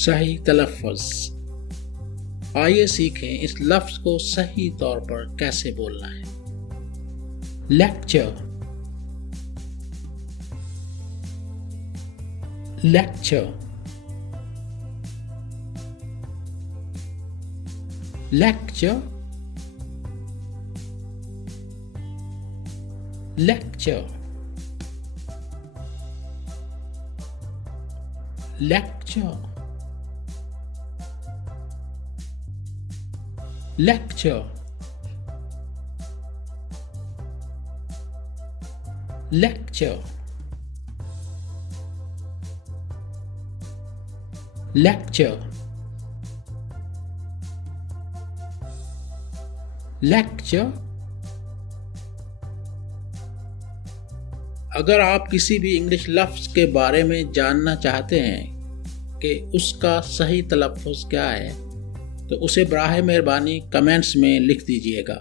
सही तलफظ। आइए सीखें इस लफ्ज को सही तौर पर कैसे बोलना है। Lecture, lecture, lecture, lecture, lecture, lecture, lecture, lecture, lecture. अगर आप किसी भी इंग्लिश लफ्ज के बारे में जानना चाहते हैं कि उसका सही तलफ़ुज़ क्या है तो उसे बराह मेहरबानी कमेंट्स में लिख दीजिएगा।